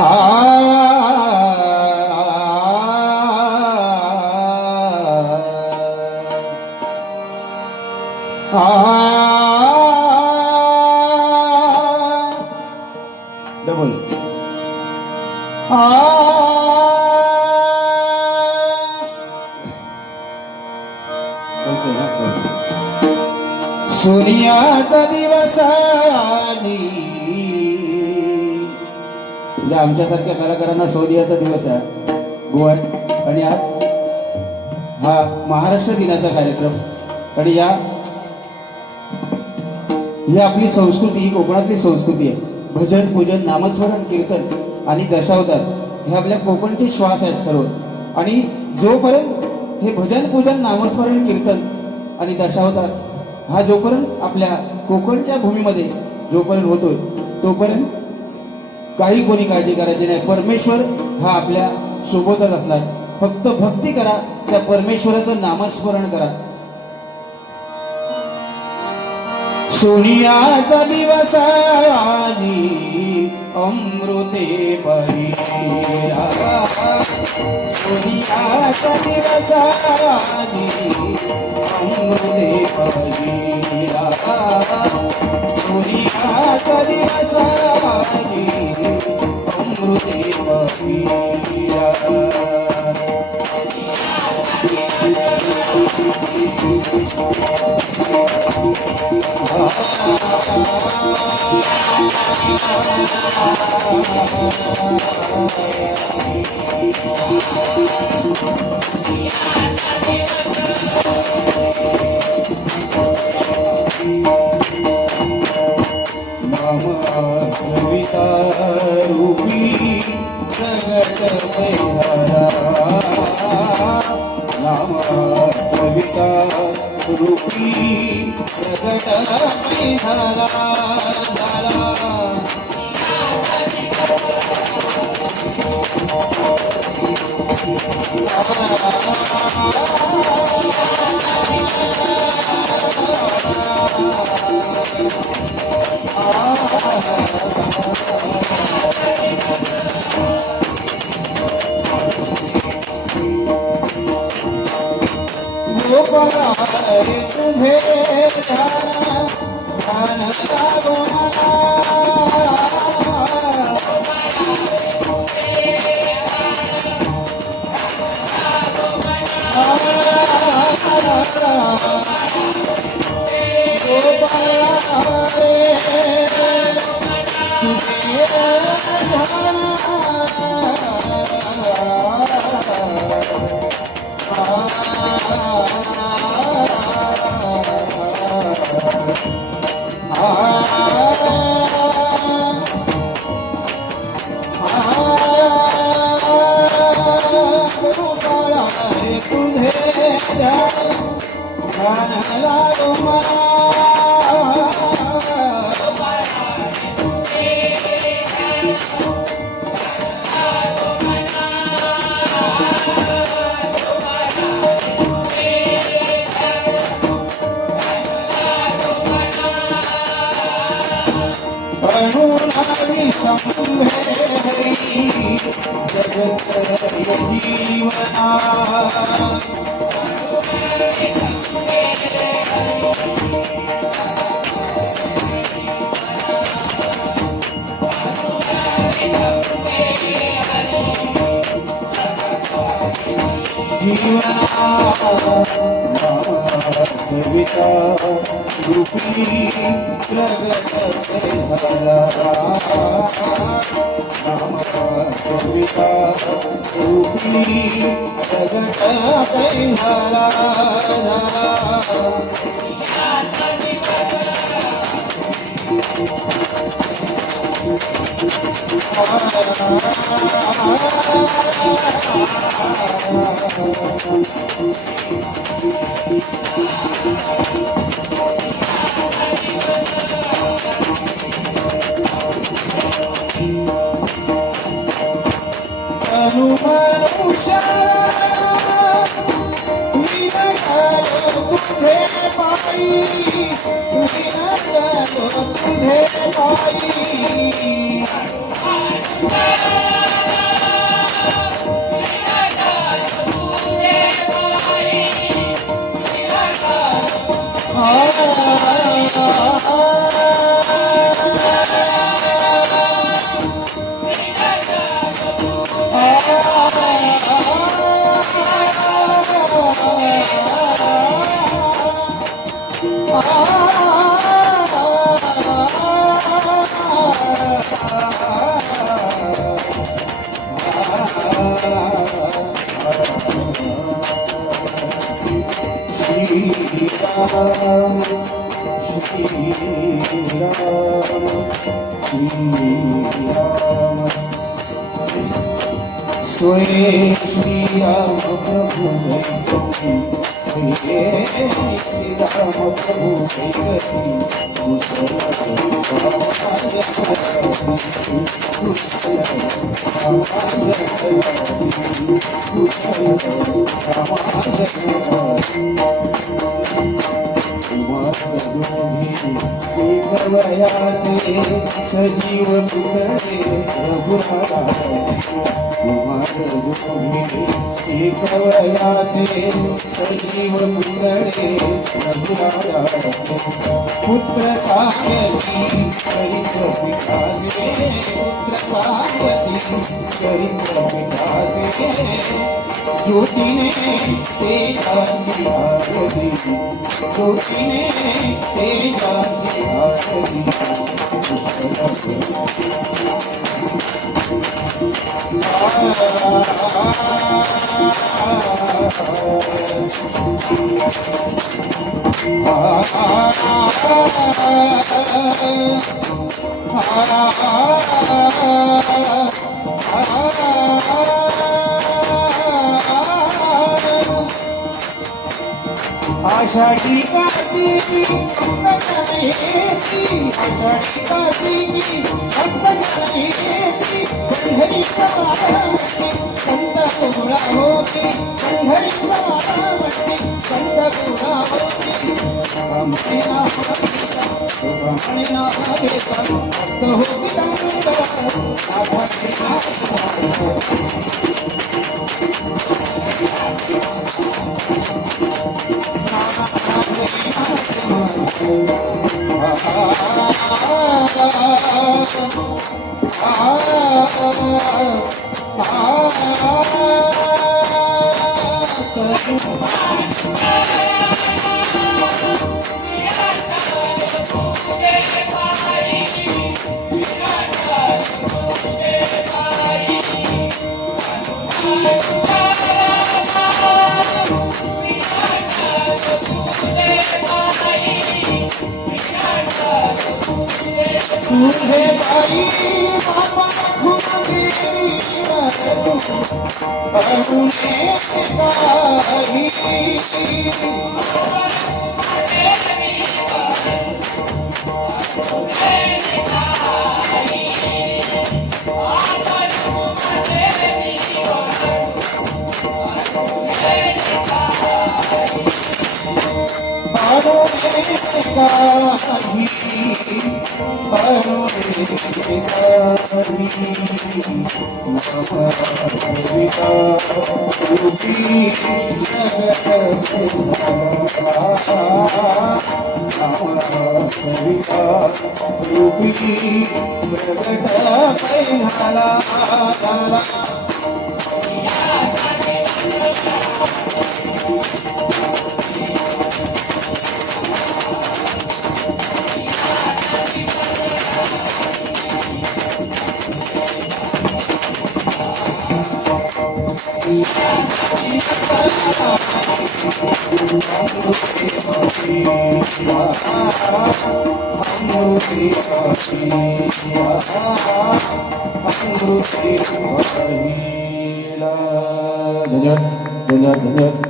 Double सोनियाचा दिवस आजी म्हणजे आमच्यासारख्या कलाकारांना सोनियाचा दिवस आहे गोवा आणि आज हा महाराष्ट्र दिनाचा कार्यक्रम आणि ही आपली संस्कृती ही कोकणातली संस्कृती आहे. भजन पूजन नामस्मरण कीर्तन आणि दशावतार हे आपल्या कोकणचे श्वास आहेत सर्व. आणि जोपर्यंत हे भजन पूजन नामस्मरण कीर्तन आणि दशावतार हा जोपर्यंत आपल्या कोकणच्या भूमीमध्ये जोपर्यंत होतोय तोपर्यंत काही कोणी काळजी करायची नाही. परमेश्वर हा आपल्या सोबतच असणार. फक्त भक्ती करा, त्या परमेश्वराचं नामस्मरण करा. सोनियाचा दिवस आजी अमृते परिरा. सोनियाचा दिवस आजी अमृते परिरा. सोनियाचा दिवस आजी अमृते परिरा. कविता रूपी प्रगट भैरा. नाम कविता रूपी प्रगट भैरा. तुझे ध्यान लागो जगत जीवना. जीवना कविता रूपी प्रगट भैरा. नाम कविता रूपी प्रगट भैरा. मनुष्य तुझे पाई तुझे पाई. स्वये श्री राम प्रभु गति श्री राम प्रभु सजीव पुतळे एकवयाचे सजीव पुतळे पुत्र सायती चरित्र पिताचे पुत्र सायती चरित्र पिताचे ज्योतीने तेजाची आरती ज्योतीने तेजाची आरती आषाढी कार्तिकी आषाढी कार्तिकी पंढरी संत गुणा होती पंढरी संत गुणा होती तुझे बाई बाबा खुदे अरुणे काही धन्यवाद धन्यवाद धन्यवाद.